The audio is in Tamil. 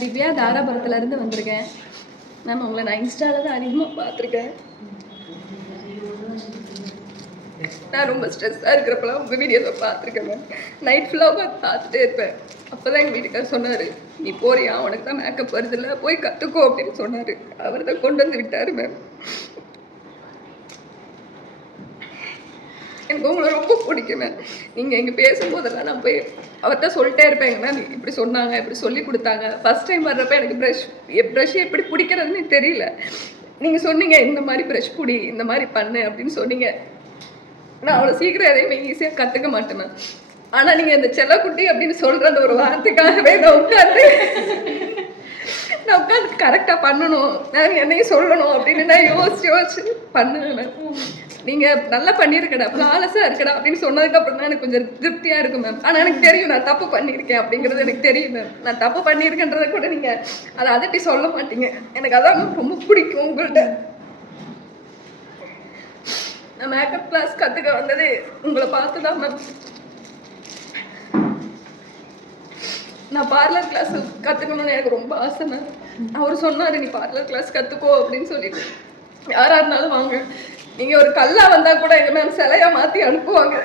திவ்யா தாராபுரத்துலேருந்து வந்திருக்கேன் மேம். உங்களை நான் இன்ஸ்டாவில் தான் அதிகமாக பார்த்துருக்கேன். நான் ரொம்ப ஸ்ட்ரெஸ்ஸாக இருக்கிறப்பெல்லாம் உங்கள் வீடியோவை பார்த்துருக்கேன் மேம். நைட் ஃபுல்லாக பார்த்துட்டே இருப்பேன். அப்போ தான் எங்கள் வீட்டுக்கார் சொன்னார், நீ போறியா, உனக்கு தான் மேக்கப் வருதில்ல, போய் கற்றுக்கோ அப்படின்னு சொன்னார். அவர் தான் கொண்டு வந்து விட்டார் மேம். எனக்கு உங்களை ரொம்ப பிடிக்கும் மேம். நீங்கள் இங்கே பேசும்போதெல்லாம் நான் போய் அவர்கிட்ட சொல்லிட்டே இருப்பேங்க மேம், இப்படி சொன்னாங்க, இப்படி சொல்லி கொடுத்தாங்க. ஃபஸ்ட் டைம் வர்றப்ப எனக்கு ப்ரஷ் எப்படி பிடிக்கிறதுன்னு தெரியல. நீங்கள் சொன்னீங்க இந்த மாதிரி ப்ரஷ் பிடி, இந்த மாதிரி பண்ணு அப்படின்னு சொன்னீங்க. நான் அவ்வளோ சீக்கிரம் எதையுமே ஈஸியாக கற்றுக்க மாட்டேன் மேம். ஆனால் நீங்கள் இந்த செல்லக்குட்டி அப்படின்னு சொல்கிற அந்த ஒரு வார்த்தைக்காகவே நான் உட்காந்து கரெக்டாக பண்ணணும், நான் என்னையும் சொல்லணும் அப்படின்னு நான் யோசிச்சு பண்ணுவேன் மேம். நீங்கள் நல்லா பண்ணியிருக்கடா, ஃப்ளாலஸாக இருக்கடா அப்படின்னு சொன்னதுக்கப்புறம் தான் எனக்கு கொஞ்சம் திருப்தியாக இருக்கும் மேம். ஆனால் எனக்கு தெரியும் நான் தப்பு பண்ணியிருக்கேன் அப்படிங்கிறது எனக்கு தெரியும் மேம். நான் தப்பு பண்ணியிருக்கேன்றதை கூட நீங்கள் அதை அதட்டி சொல்ல மாட்டீங்க. எனக்கு அதான் மேம் ரொம்ப பிடிக்கும் உங்கள்கிட்ட. நான் மேக்கப் கிளாஸ் கற்றுக்க வந்தது உங்களை பார்த்து தான் மேம். நான் பார்லர் கிளாஸ் கற்றுக்கணும்னு எனக்கு ரொம்ப ஆசை மேம். அவர் சொன்னார், நீ பார்லர் கிளாஸ் கற்றுக்கோ அப்படின்னு சொல்லிட்டு. யாராக இருந்தாலும் வாங்க, நீங்கள் ஒரு கல்லா வந்தால் கூட எங்கள் மேம் சிலையாக மாற்றி அனுப்புவாங்க.